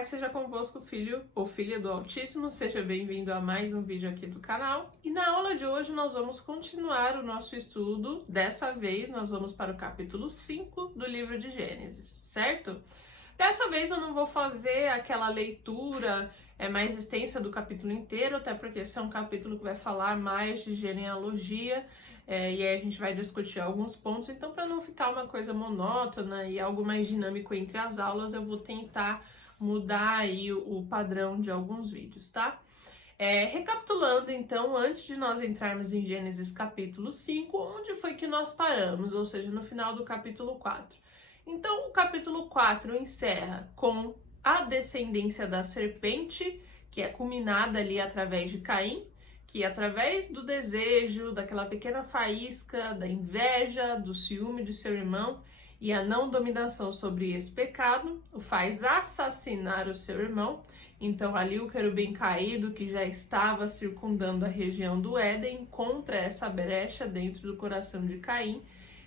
Paz seja convosco, filho ou filha do Altíssimo, seja bem-vindo a mais um vídeo aqui do canal. E na aula de hoje nós vamos continuar o nosso estudo. Dessa vez nós vamos para o capítulo 5 do livro de Gênesis, certo? Dessa vez eu não vou fazer aquela leitura mais extensa do capítulo inteiro, até porque esse é um capítulo que vai falar mais de genealogia, e aí a gente vai discutir alguns pontos. Então, para não ficar uma coisa monótona e algo mais dinâmico entre as aulas, eu vou tentar mudar aí o padrão de alguns vídeos, tá? Recapitulando, então, antes de nós entrarmos em Gênesis capítulo 5, onde foi que nós paramos? Ou seja, no final do capítulo 4. Então, o capítulo 4 encerra com a descendência da serpente, que é culminada ali através de Caim, que através do desejo, daquela pequena faísca, da inveja, do ciúme de seu irmão e a não dominação sobre esse pecado, o faz assassinar o seu irmão. Então ali o querubim caído, que já estava circundando a região do Éden, encontra essa brecha dentro do coração de Caim,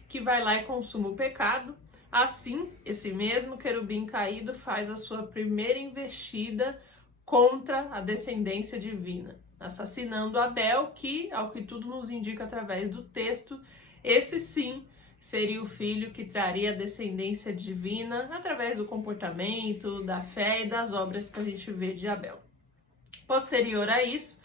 que vai lá e consuma o pecado. Assim, esse mesmo querubim caído faz a sua primeira investida contra a descendência divina, assassinando Abel, que, ao que tudo nos indica através do texto, esse sim seria o filho que traria a descendência divina através do comportamento, da fé e das obras que a gente vê de Abel. Posterior a isso,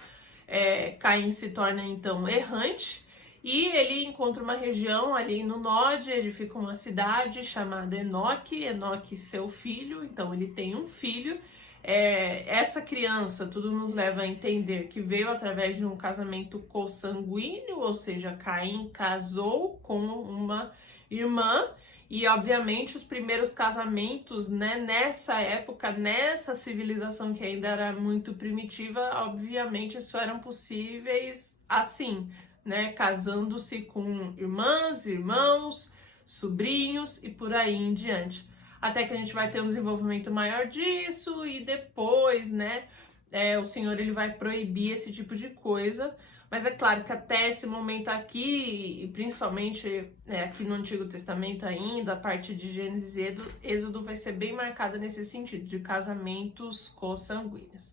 Caim se torna então errante e ele encontra uma região ali no Nod, edifica uma cidade chamada Enoque, seu filho, então ele tem um filho. Essa criança, tudo nos leva a entender que veio através de um casamento consanguíneo, ou seja, Caim casou com uma irmã, e obviamente os primeiros casamentos, né, nessa época, nessa civilização que ainda era muito primitiva, obviamente só eram possíveis assim, né, casando-se com irmãs, irmãos, sobrinhos e por aí em diante. Até que a gente vai ter um desenvolvimento maior disso e depois, né, o Senhor ele vai proibir esse tipo de coisa. Mas é claro que até esse momento aqui, e principalmente aqui no Antigo Testamento ainda, a parte de Gênesis e Êxodo vai ser bem marcada nesse sentido, de casamentos consanguíneos.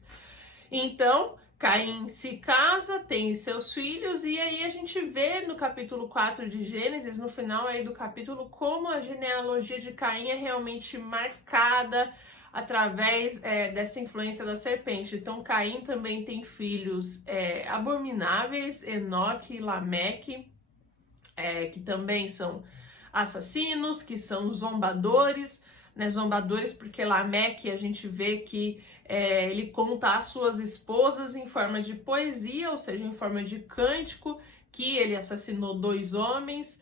Então, Caim se casa, tem seus filhos, e aí a gente vê no capítulo 4 de Gênesis, no final aí do capítulo, como a genealogia de Caim é realmente marcada através dessa influência da serpente. Então, Caim também tem filhos abomináveis, Enoque e Lameque, que também são assassinos, que são zombadores, né? Zombadores porque Lameque a gente vê que ele conta às suas esposas em forma de poesia, ou seja, em forma de cântico, que ele assassinou 2 homens,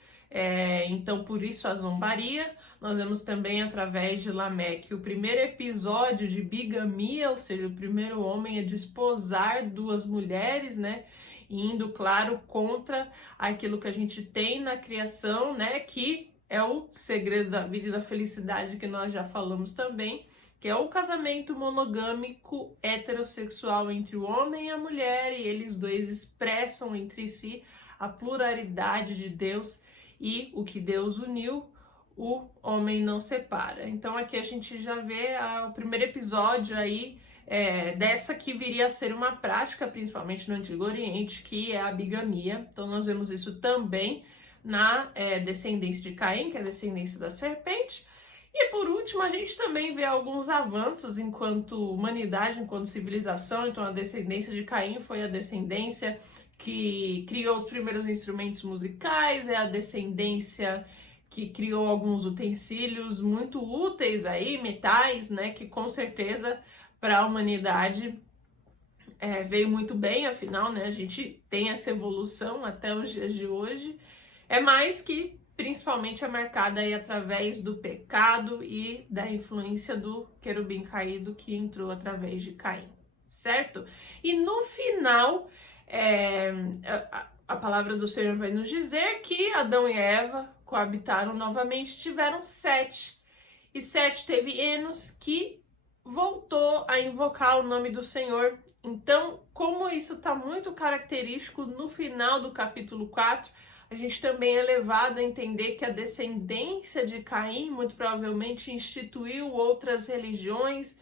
então por isso a zombaria. Nós vemos também através de Lameque o primeiro episódio de bigamia, ou seja, o primeiro homem a desposar 2 mulheres, né? Indo, claro, contra aquilo que a gente tem na criação, né? Que é o segredo da vida e da felicidade que nós já falamos também, que é o casamento monogâmico heterossexual entre o homem e a mulher, e eles dois expressam entre si a pluralidade de Deus, e o que Deus uniu, o homem não separa. Então aqui a gente já vê o primeiro episódio aí dessa que viria a ser uma prática, principalmente no Antigo Oriente, que é a bigamia. Então nós vemos isso também na descendência de Caim, que é a descendência da serpente. E por último, a gente também vê alguns avanços enquanto humanidade, enquanto civilização. Então a descendência de Caim foi a descendência que criou os primeiros instrumentos musicais, é a descendência que criou alguns utensílios muito úteis aí, metais, né, que com certeza para a humanidade veio muito bem, afinal, né, a gente tem essa evolução até os dias de hoje. Mais que principalmente é marcada aí através do pecado e da influência do querubim caído que entrou através de Caim, certo? E no final, a palavra do Senhor vai nos dizer que Adão e Eva coabitaram novamente, tiveram Sete. E Sete teve Enos, que voltou a invocar o nome do Senhor. Então, como isso está muito característico no final do capítulo 4, a gente também é levado a entender que a descendência de Caim muito provavelmente instituiu outras religiões,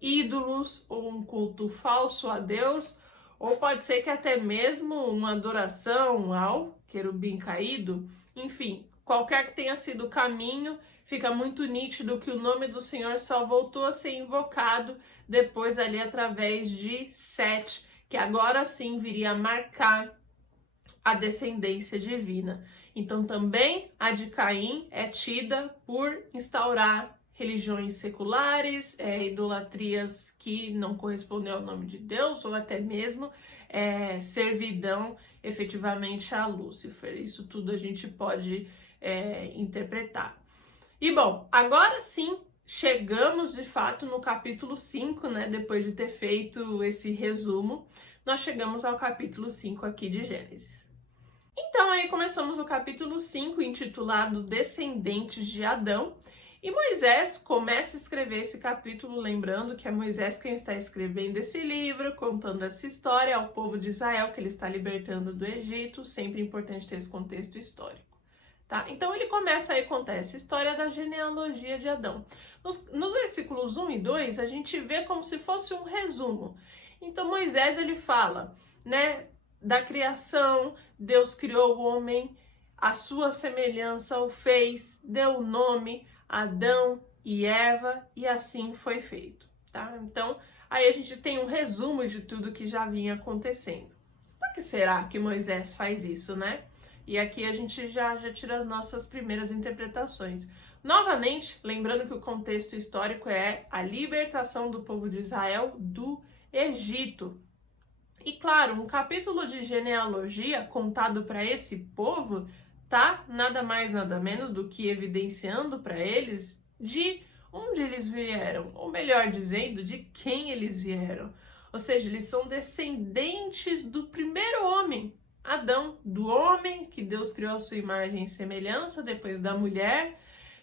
ídolos ou um culto falso a Deus, ou pode ser que até mesmo uma adoração ao querubim caído. Enfim, qualquer que tenha sido o caminho, fica muito nítido que o nome do Senhor só voltou a ser invocado depois ali através de Sete, que agora sim viria a marcar a descendência divina. Então também a de Caim é tida por instaurar religiões seculares, idolatrias que não correspondem ao nome de Deus, ou até mesmo servidão efetivamente a Lúcifer. Isso tudo a gente pode interpretar. E bom, agora sim, chegamos de fato no capítulo 5, né? Depois de ter feito esse resumo, nós chegamos ao capítulo 5 aqui de Gênesis. Então aí começamos o capítulo 5, intitulado Descendentes de Adão, e Moisés começa a escrever esse capítulo, lembrando que é Moisés quem está escrevendo esse livro, contando essa história ao povo de Israel, que ele está libertando do Egito, sempre importante ter esse contexto histórico. Tá? Então ele começa aí a contar essa história da genealogia de Adão. Nos versículos 1 e 2, a gente vê como se fosse um resumo. Então Moisés ele fala, né, da criação, Deus criou o homem, a sua semelhança o fez, deu o nome, Adão e Eva, e assim foi feito, tá? Então, aí a gente tem um resumo de tudo que já vinha acontecendo. Por que será que Moisés faz isso, né? E aqui a gente já tira as nossas primeiras interpretações. Novamente, lembrando que o contexto histórico é a libertação do povo de Israel do Egito. E claro, um capítulo de genealogia contado para esse povo tá nada mais nada menos do que evidenciando para eles de onde eles vieram, ou melhor dizendo, de quem eles vieram. Ou seja, eles são descendentes do primeiro homem, Adão, do homem que Deus criou a sua imagem e semelhança, depois da mulher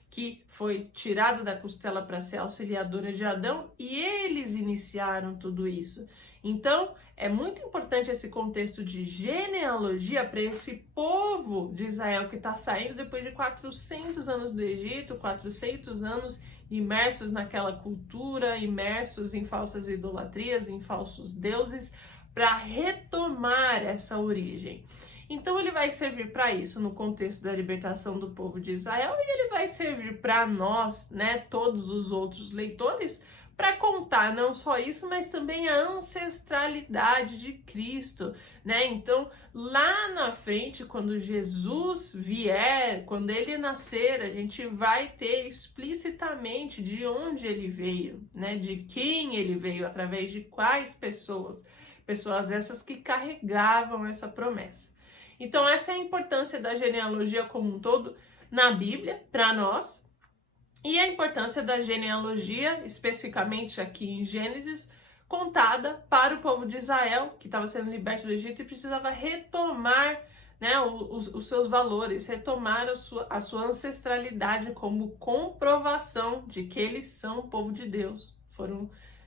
que foi tirada da costela para ser auxiliadora de Adão, e eles iniciaram tudo isso. Então, é muito importante esse contexto de genealogia para esse povo de Israel que está saindo depois de 400 anos do Egito, 400 anos imersos naquela cultura, imersos em falsas idolatrias, em falsos deuses, para retomar essa origem. Então ele vai servir para isso no contexto da libertação do povo de Israel, e ele vai servir para nós, né, todos os outros leitores, para contar não só isso, mas também a ancestralidade de Cristo, né? Então, lá na frente, quando Jesus vier, quando ele nascer, a gente vai ter explicitamente de onde ele veio, né? De quem ele veio, através de quais pessoas. Pessoas essas que carregavam essa promessa. Então, essa é a importância da genealogia como um todo na Bíblia, para nós, e a importância da genealogia, especificamente aqui em Gênesis, contada para o povo de Israel, que estava sendo liberto do Egito e precisava retomar, né, os seus valores, retomar a sua ancestralidade como comprovação de que eles são o povo de Deus.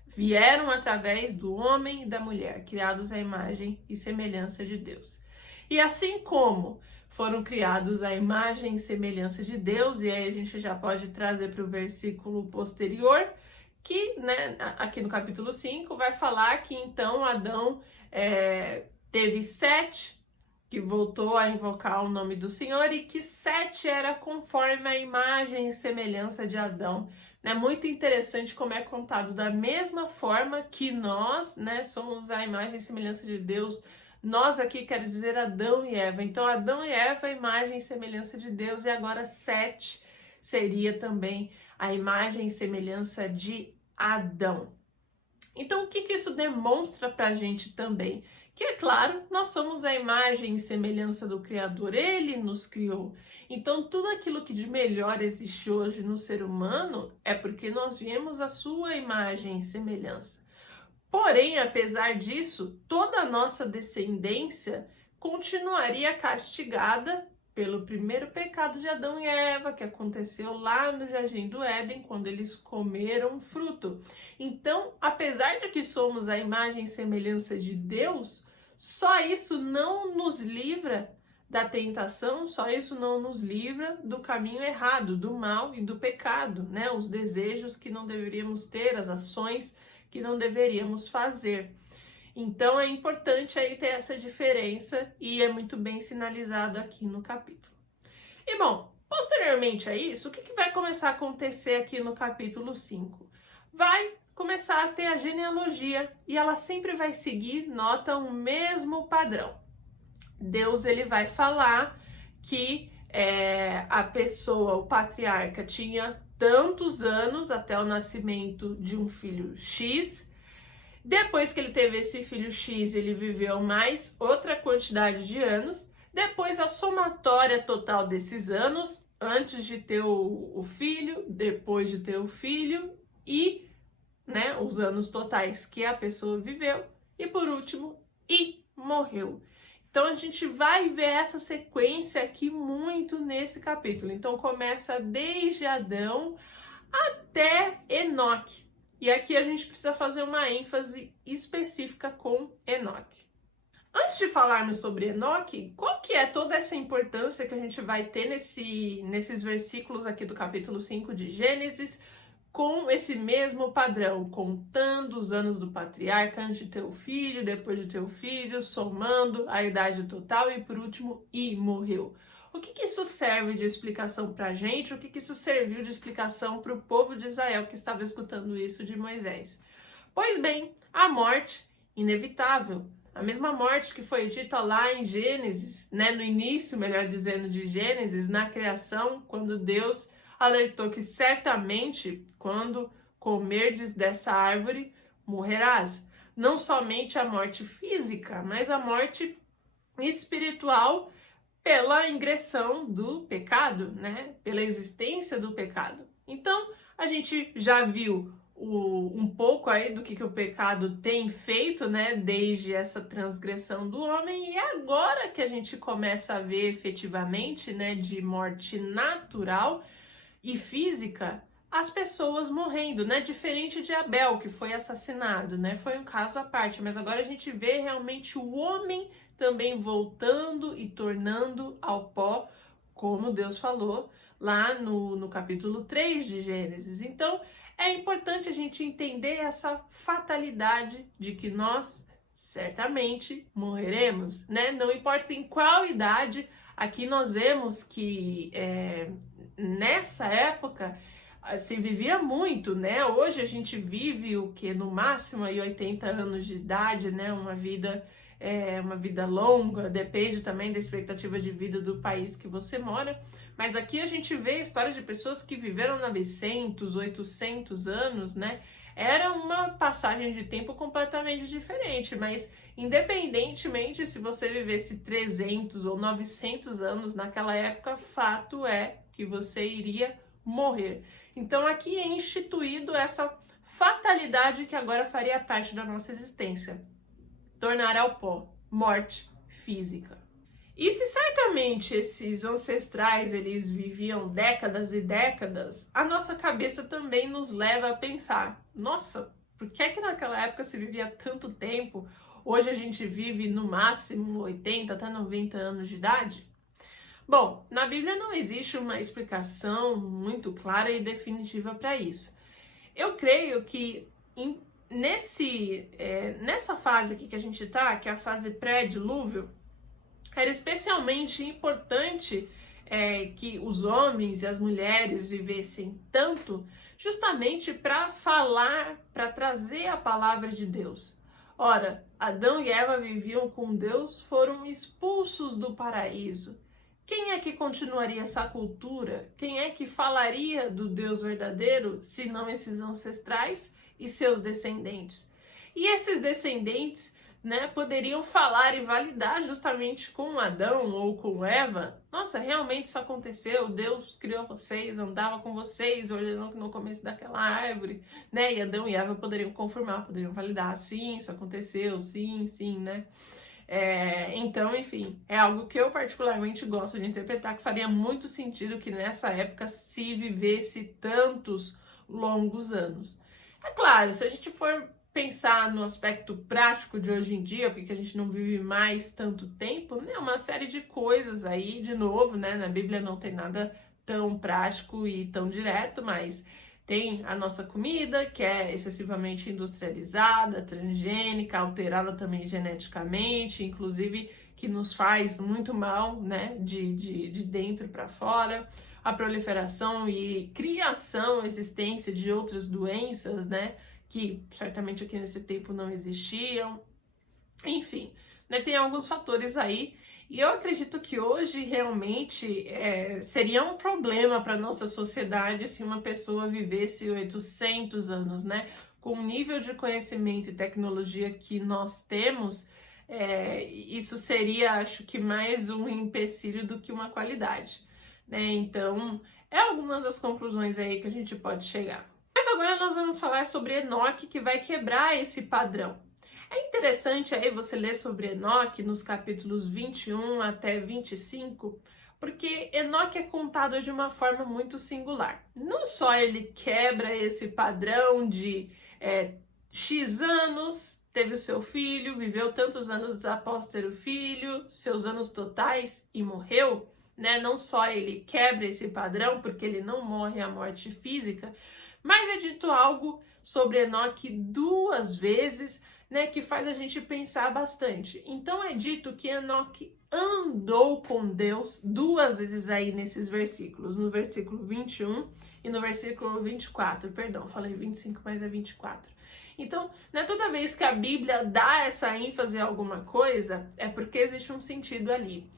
Vieram através do homem e da mulher, criados à imagem e semelhança de Deus. E assim como foram criados à imagem e semelhança de Deus, e aí a gente já pode trazer para o versículo posterior, que, né, aqui no capítulo 5, vai falar que então Adão teve Sete, que voltou a invocar o nome do Senhor, e que Sete era conforme a imagem e semelhança de Adão. É muito interessante como é contado da mesma forma que nós, né, somos a imagem e semelhança de Deus. Nós aqui quero dizer Adão e Eva. Então, Adão e Eva, a imagem e semelhança de Deus, e agora Sete seria também a imagem e semelhança de Adão. Então, o que isso demonstra para a gente também? Que, é claro, nós somos a imagem e semelhança do Criador, Ele nos criou. Então, tudo aquilo que de melhor existe hoje no ser humano é porque nós viemos a sua imagem e semelhança. Porém, apesar disso, toda a nossa descendência continuaria castigada pelo primeiro pecado de Adão e Eva, que aconteceu lá no Jardim do Éden, quando eles comeram fruto. Então, apesar de que somos a imagem e semelhança de Deus, só isso não nos livra da tentação, só isso não nos livra do caminho errado, do mal e do pecado, né? Os desejos que não deveríamos ter, as ações que não deveríamos fazer. Então é importante aí ter essa diferença e é muito bem sinalizado aqui no capítulo. E bom, posteriormente a isso, o que vai começar a acontecer aqui no capítulo 5? Vai começar a ter a genealogia e ela sempre vai seguir, nota, o mesmo padrão. Deus ele vai falar que a pessoa, o patriarca, tinha tantos anos até o nascimento de um filho X. Depois que ele teve esse filho X, ele viveu mais outra quantidade de anos. Depois a somatória total desses anos, antes de ter o filho, depois de ter o filho e, né, os anos totais que a pessoa viveu. E por último, e morreu. Então a gente vai ver essa sequência aqui muito nesse capítulo. Então começa desde Adão até Enoque. E aqui a gente precisa fazer uma ênfase específica com Enoque. Antes de falarmos sobre Enoque, qual que é toda essa importância que a gente vai ter nesses versículos aqui do capítulo 5 de Gênesis, com esse mesmo padrão, contando os anos do patriarca antes de ter o filho, depois de ter o filho, somando a idade total e, por último, e morreu. O que isso serve de explicação para a gente? O que isso serviu de explicação para o povo de Israel que estava escutando isso de Moisés? Pois bem, a morte inevitável. A mesma morte que foi dita lá em Gênesis, né, no início, melhor dizendo, de Gênesis, na criação, quando Deus alertou que certamente, quando comerdes dessa árvore, morrerás. Não somente a morte física, mas a morte espiritual pela ingressão do pecado, né? Pela existência do pecado. Então, a gente já viu um pouco aí do que o pecado tem feito, né? Desde essa transgressão do homem, e agora que a gente começa a ver efetivamente, né? De morte natural e física, as pessoas morrendo, né? Diferente de Abel, que foi assassinado, né? Foi um caso à parte, mas agora a gente vê realmente o homem também voltando e tornando ao pó, como Deus falou lá no capítulo 3 de Gênesis. Então, é importante a gente entender essa fatalidade de que nós certamente morreremos, né? Não importa em qual idade. Aqui nós vemos que nessa época se vivia muito, né? Hoje a gente vive o que no máximo aí 80 anos de idade, né? Uma vida longa, depende também da expectativa de vida do país que você mora. Mas aqui a gente vê histórias de pessoas que viveram 900, 800 anos, né? Era uma passagem de tempo completamente diferente, mas independentemente se você vivesse 300 ou 900 anos naquela época, fato é que você iria morrer. Então aqui é instituído essa fatalidade que agora faria parte da nossa existência. Tornar ao pó, morte física. E se certamente esses ancestrais eles viviam décadas e décadas, a nossa cabeça também nos leva a pensar, nossa, por que é que naquela época se vivia tanto tempo? Hoje a gente vive no máximo 80 até 90 anos de idade? Bom, na Bíblia não existe uma explicação muito clara e definitiva para isso. Eu creio que nessa fase aqui que a gente está, que é a fase pré-dilúvio, era especialmente importante que os homens e as mulheres vivessem tanto, justamente para falar, para trazer a palavra de Deus. Ora, Adão e Eva viviam com Deus, foram expulsos do paraíso. Quem é que continuaria essa cultura? Quem é que falaria do Deus verdadeiro, se não esses ancestrais e seus descendentes? E esses descendentes, né, poderiam falar e validar justamente com Adão ou com Eva. Nossa, realmente isso aconteceu, Deus criou vocês, andava com vocês, olhando no começo daquela árvore, né? E Adão e Eva poderiam confirmar, poderiam validar, sim, isso aconteceu, sim, né? Então, enfim, é algo que eu particularmente gosto de interpretar, que faria muito sentido que nessa época se vivesse tantos longos anos. É claro, se a gente for pensar no aspecto prático de hoje em dia, porque a gente não vive mais tanto tempo, né? Uma série de coisas aí, de novo, né? Na Bíblia não tem nada tão prático e tão direto, mas tem a nossa comida, que é excessivamente industrializada, transgênica, alterada também geneticamente, inclusive que nos faz muito mal, né? De dentro para fora. A proliferação e criação, existência de outras doenças, né? Que certamente aqui nesse tempo não existiam. Enfim, né, tem alguns fatores aí. E eu acredito que hoje realmente seria um problema para nossa sociedade se uma pessoa vivesse 800 anos, né? Com o nível de conhecimento e tecnologia que nós temos, isso seria, acho que, mais um empecilho do que uma qualidade, né? Então, algumas das conclusões aí que a gente pode chegar. Mas agora nós vamos falar sobre Enoque, que vai quebrar esse padrão. É interessante aí você ler sobre Enoque nos capítulos 21 até 25, porque Enoque é contado de uma forma muito singular. Não só ele quebra esse padrão de X anos, teve o seu filho, viveu tantos anos após ter o filho, seus anos totais e morreu, né? Não só ele quebra esse padrão, porque ele não morre a morte física, mas é dito algo sobre Enoque 2 vezes, né, que faz a gente pensar bastante. Então é dito que Enoque andou com Deus 2 vezes aí nesses versículos, no versículo 21 e no versículo 24, perdão, falei 25, mas é 24. Então, né, toda vez que a Bíblia dá essa ênfase a alguma coisa, é porque existe um sentido ali.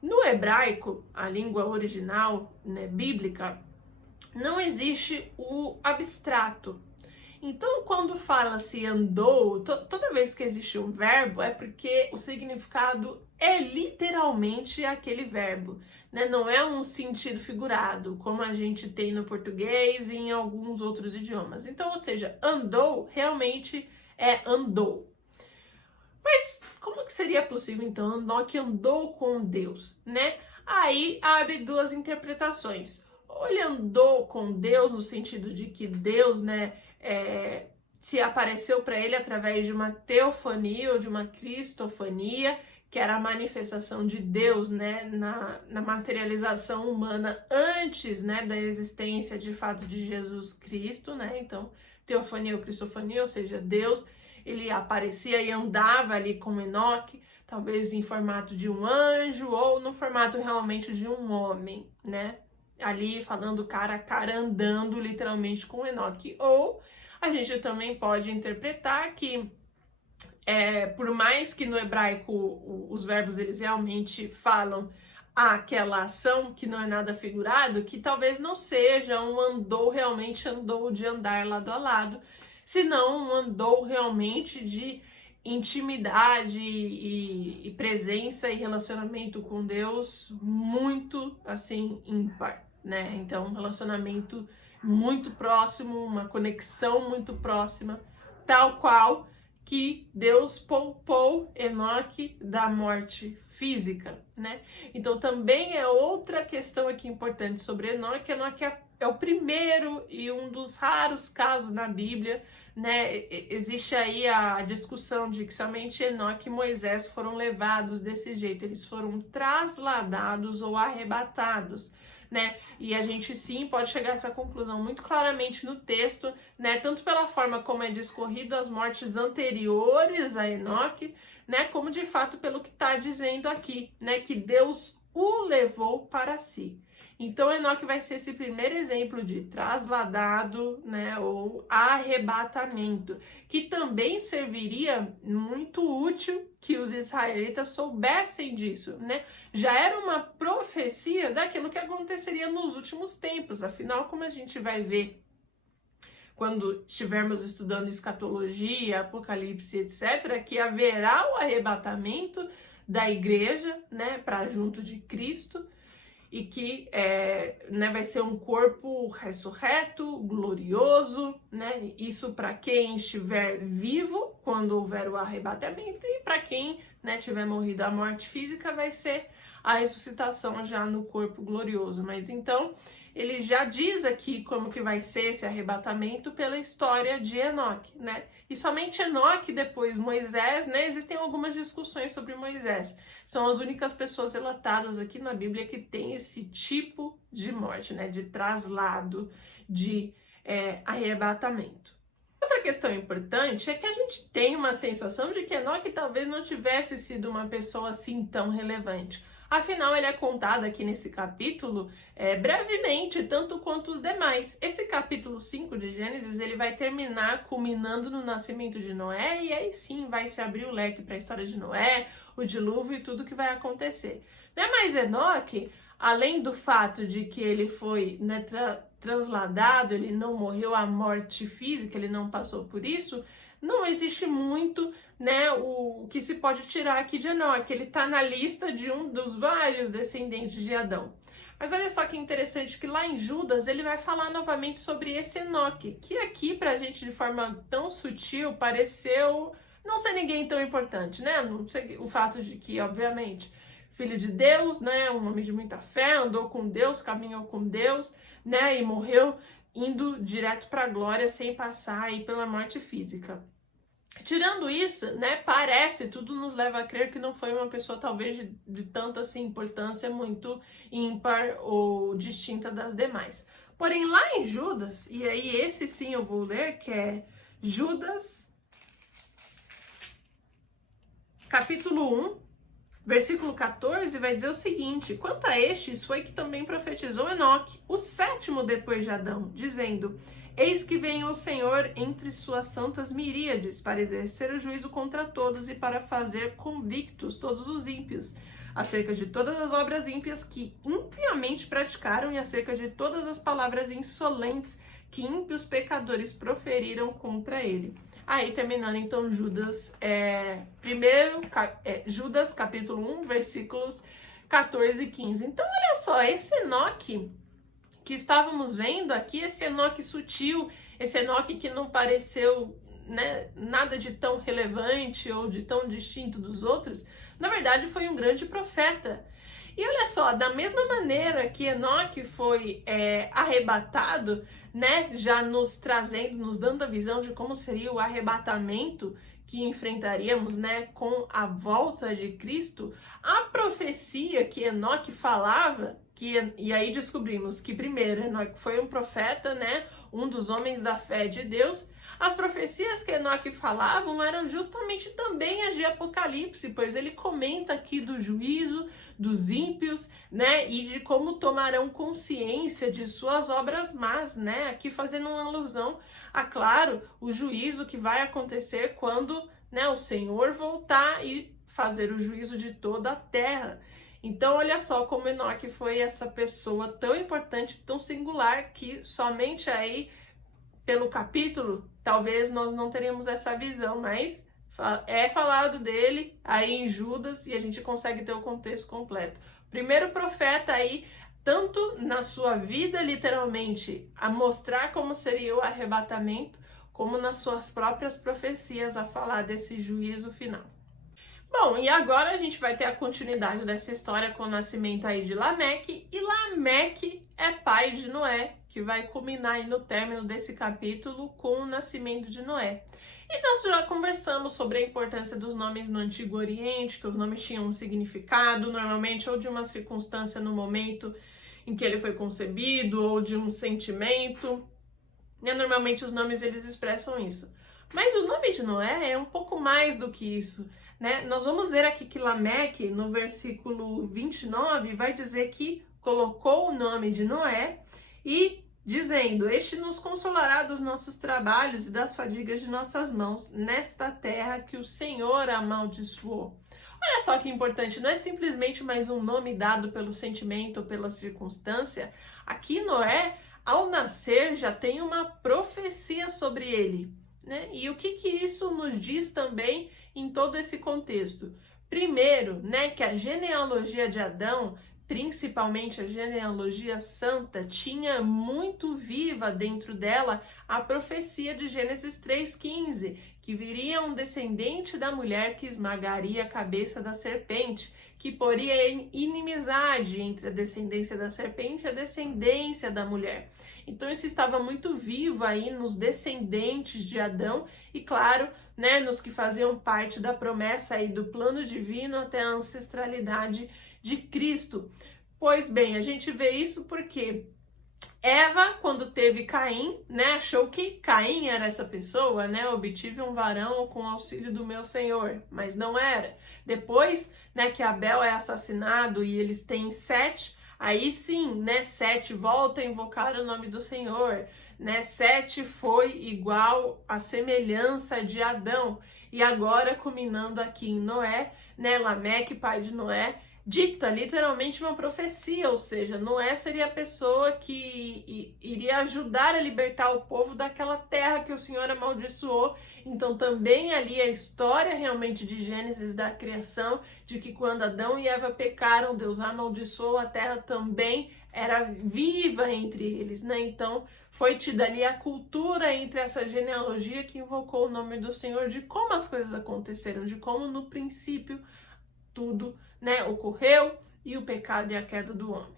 No hebraico, a língua original, né, bíblica, não existe o abstrato. Então, quando fala-se andou, toda vez que existe um verbo, é porque o significado é literalmente aquele verbo, né? Não é um sentido figurado, como a gente tem no português e em alguns outros idiomas. Então, ou seja, andou realmente é andou. Mas como que seria possível, então, Enoque andou com Deus, né? Aí abre 2 interpretações. Ou ele andou com Deus no sentido de que Deus, né, se apareceu para ele através de uma teofania ou de uma cristofania, que era a manifestação de Deus, né, na materialização humana antes, né, da existência de fato de Jesus Cristo, né? Então, teofania ou cristofania, ou seja, Deus, ele aparecia e andava ali com Enoque, talvez em formato de um anjo ou no formato realmente de um homem, né? Ali falando cara a cara, andando literalmente com Enoque. Ou a gente também pode interpretar que, por mais que no hebraico os verbos eles realmente falam aquela ação que não é nada figurado, que talvez não seja um andou realmente andou de andar lado a lado, senão um andou realmente de intimidade e presença e relacionamento com Deus muito assim ímpar, né? Então, um relacionamento muito próximo, uma conexão muito próxima, tal qual que Deus poupou Enoque da morte física, né? Então, também é outra questão aqui importante sobre Enoque. Enoque é o primeiro e um dos raros casos na Bíblia, né? Existe aí a discussão de que somente Enoque e Moisés foram levados desse jeito, eles foram trasladados ou arrebatados, né? E a gente sim pode chegar a essa conclusão muito claramente no texto, né? Tanto pela forma como é discorrido as mortes anteriores a Enoque, né? Como de fato pelo que está dizendo aqui, né? Que Deus o levou para si. Então, Enoque vai ser esse primeiro exemplo de trasladado, né, ou arrebatamento, que também serviria muito útil que os israelitas soubessem disso, né? Já era uma profecia daquilo que aconteceria nos últimos tempos. Afinal, como a gente vai ver quando estivermos estudando escatologia, Apocalipse, etc., que haverá o arrebatamento da igreja, né, para junto de Cristo, e que né, vai ser um corpo ressurreto, glorioso, né? Isso para quem estiver vivo quando houver o arrebatamento, e para quem, né, tiver morrido a morte física vai ser a ressuscitação já no corpo glorioso. Mas então ele já diz aqui como que vai ser esse arrebatamento pela história de Enoque, né? E somente Enoque, depois Moisés, né? Existem algumas discussões sobre Moisés. São as únicas pessoas relatadas aqui na Bíblia que tem esse tipo de morte, né? De traslado, de arrebatamento. Outra questão importante é que a gente tem uma sensação de que Enoque talvez não tivesse sido uma pessoa assim tão relevante. Afinal, ele é contado aqui nesse capítulo brevemente, tanto quanto os demais. Esse capítulo 5 de Gênesis, ele vai terminar culminando no nascimento de Noé, e aí sim vai se abrir o leque para a história de Noé, o dilúvio e tudo que vai acontecer. Mas Enoque, além do fato de que ele foi transladado, ele não morreu a morte física, ele não passou por isso, não existe muito, né, o que se pode tirar aqui de Enoque. Ele está na lista de um dos vários descendentes de Adão. Mas olha só que interessante que lá em Judas ele vai falar novamente sobre esse Enoque, que aqui pra gente de forma tão sutil pareceu não ser ninguém tão importante, né? Não sei, o fato de que, obviamente, filho de Deus, né, um homem de muita fé, andou com Deus, caminhou com Deus, né, e morreu indo direto para a glória sem passar aí pela morte física. Tirando isso, né, parece, tudo nos leva a crer que não foi uma pessoa talvez de tanta assim, importância muito ímpar ou distinta das demais. Porém, lá em Judas, e aí esse sim eu vou ler, que é Judas, capítulo 1, versículo 14, vai dizer o seguinte: quanto a estes foi que também profetizou Enoque, o sétimo depois de Adão, dizendo: eis que vem o Senhor entre suas santas miríades, para exercer o juízo contra todos e para fazer convictos todos os ímpios, acerca de todas as obras ímpias que impiamente praticaram e acerca de todas as palavras insolentes que ímpios pecadores proferiram contra ele. Aí, terminando, então, Judas, Judas, capítulo 1, versículos 14 e 15. Então, olha só, esse Enoque que estávamos vendo aqui, esse Enoque sutil, esse Enoque que não pareceu, né, nada de tão relevante ou de tão distinto dos outros, na verdade, foi um grande profeta. E olha só, da mesma maneira que Enoque foi arrebatado, né, já nos trazendo, nos dando a visão de como seria o arrebatamento que enfrentaríamos, né, com a volta de Cristo, a profecia que Enoque falava, e aí descobrimos que primeiro Enoque foi um profeta, né, um dos homens da fé de Deus. As profecias que Enoque falavam eram justamente também as de Apocalipse, pois ele comenta aqui do juízo dos ímpios, né, e de como tomarão consciência de suas obras más, né, aqui fazendo uma alusão a, claro, o juízo que vai acontecer quando, né, o Senhor voltar e fazer o juízo de toda a terra. Então, olha só como Enoque foi essa pessoa tão importante, tão singular, que somente aí, pelo capítulo, talvez nós não teríamos essa visão, mas é falado dele aí em Judas e a gente consegue ter o contexto completo. Primeiro profeta aí, tanto na sua vida, literalmente, a mostrar como seria o arrebatamento, como nas suas próprias profecias a falar desse juízo final. Bom, e agora a gente vai ter a continuidade dessa história com o nascimento aí de Lameque, e Lameque é pai de Noé, que vai culminar aí no término desse capítulo com o nascimento de Noé. E nós já conversamos sobre a importância dos nomes no Antigo Oriente, que os nomes tinham um significado, normalmente ou de uma circunstância no momento em que ele foi concebido, ou de um sentimento. E normalmente os nomes eles expressam isso. Mas o nome de Noé é um pouco mais do que isso, né? Nós vamos ver aqui que Lameque, no versículo 29, vai dizer que colocou o nome de Noé e dizendo: este nos consolará dos nossos trabalhos e das fadigas de nossas mãos nesta terra que o Senhor amaldiçoou. Olha só que importante, não é simplesmente mais um nome dado pelo sentimento ou pela circunstância. Aqui Noé, ao nascer, já tem uma profecia sobre ele, né? E o que isso nos diz também em todo esse contexto? Primeiro, né, que a genealogia de Adão principalmente a genealogia santa, tinha muito viva dentro dela a profecia de Gênesis 3,15, que viria um descendente da mulher que esmagaria a cabeça da serpente, que poria inimizade entre a descendência da serpente e a descendência da mulher. Então isso estava muito vivo aí nos descendentes de Adão e, claro, né, nos que faziam parte da promessa aí do plano divino até a ancestralidade de Cristo. Pois bem, a gente vê isso porque Eva, quando teve Caim, né, achou que Caim era essa pessoa, né, obtive um varão com o auxílio do meu Senhor, mas não era. Depois, né, que Abel é assassinado e eles têm Sete, aí sim, né, Sete volta a invocar o nome do Senhor, né, Sete foi igual à semelhança de Adão, e agora culminando aqui em Noé, né, Lameque, pai de Noé, dita literalmente uma profecia, ou seja, Noé seria a pessoa que iria ajudar a libertar o povo daquela terra que o Senhor amaldiçoou. Então também ali a história realmente de Gênesis da criação, de que quando Adão e Eva pecaram, Deus amaldiçoou a terra, também era viva entre eles, né? Então foi tida ali a cultura entre essa genealogia que invocou o nome do Senhor, de como as coisas aconteceram, de como no princípio tudo, né, ocorreu, e o pecado e a queda do homem.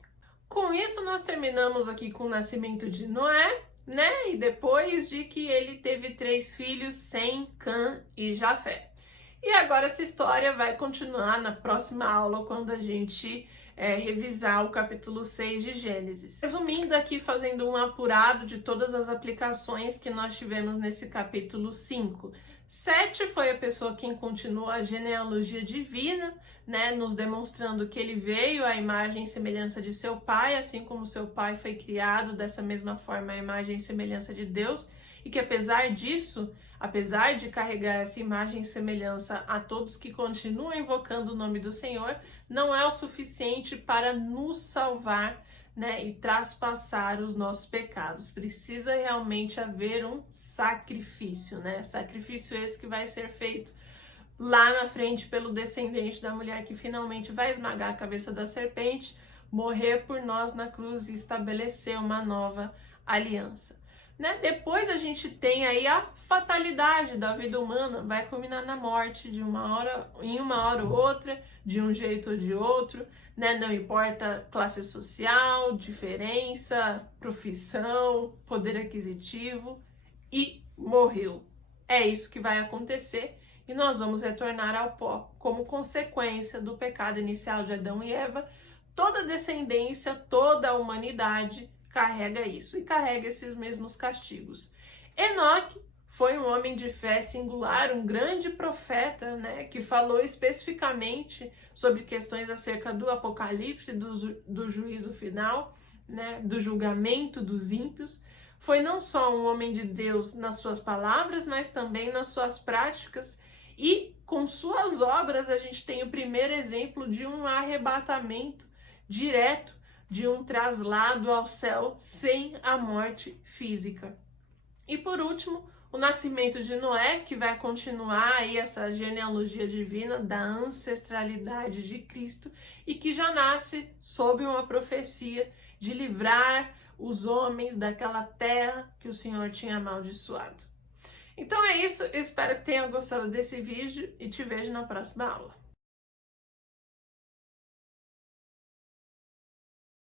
Com isso, nós terminamos aqui com o nascimento de Noé, né, e depois de que ele teve 3 filhos, Sem, Cã e Jafé. E agora essa história vai continuar na próxima aula, quando a gente revisar o capítulo 6 de Gênesis. Resumindo aqui, fazendo um apurado de todas as aplicações que nós tivemos nesse capítulo 5. Sete foi a pessoa quem continuou a genealogia divina, né, nos demonstrando que ele veio à imagem e semelhança de seu pai, assim como seu pai foi criado dessa mesma forma à imagem e semelhança de Deus, e que apesar disso, apesar de carregar essa imagem e semelhança a todos que continuam invocando o nome do Senhor, não é o suficiente para nos salvar, né, e traspassar os nossos pecados. Precisa realmente haver um sacrifício, né? Sacrifício esse que vai ser feito lá na frente pelo descendente da mulher que finalmente vai esmagar a cabeça da serpente, morrer por nós na cruz e estabelecer uma nova aliança. Né? Depois a gente tem aí a fatalidade da vida humana, vai culminar na morte em uma hora ou outra, de um jeito ou de outro, né? Não importa classe social, diferença, profissão, poder aquisitivo, e morreu. É isso que vai acontecer e nós vamos retornar ao pó como consequência do pecado inicial de Adão e Eva. Toda a descendência, toda a humanidade carrega isso e carrega esses mesmos castigos. Enoque foi um homem de fé singular, um grande profeta, né, que falou especificamente sobre questões acerca do apocalipse, do juízo final, né, do julgamento dos ímpios. Foi não só um homem de Deus nas suas palavras, mas também nas suas práticas, e com suas obras a gente tem o primeiro exemplo de um arrebatamento direto, de um traslado ao céu sem a morte física. E por último, o nascimento de Noé, que vai continuar aí essa genealogia divina da ancestralidade de Cristo e que já nasce sob uma profecia de livrar os homens daquela terra que o Senhor tinha amaldiçoado. Então é isso, eu espero que tenha gostado desse vídeo e te vejo na próxima aula.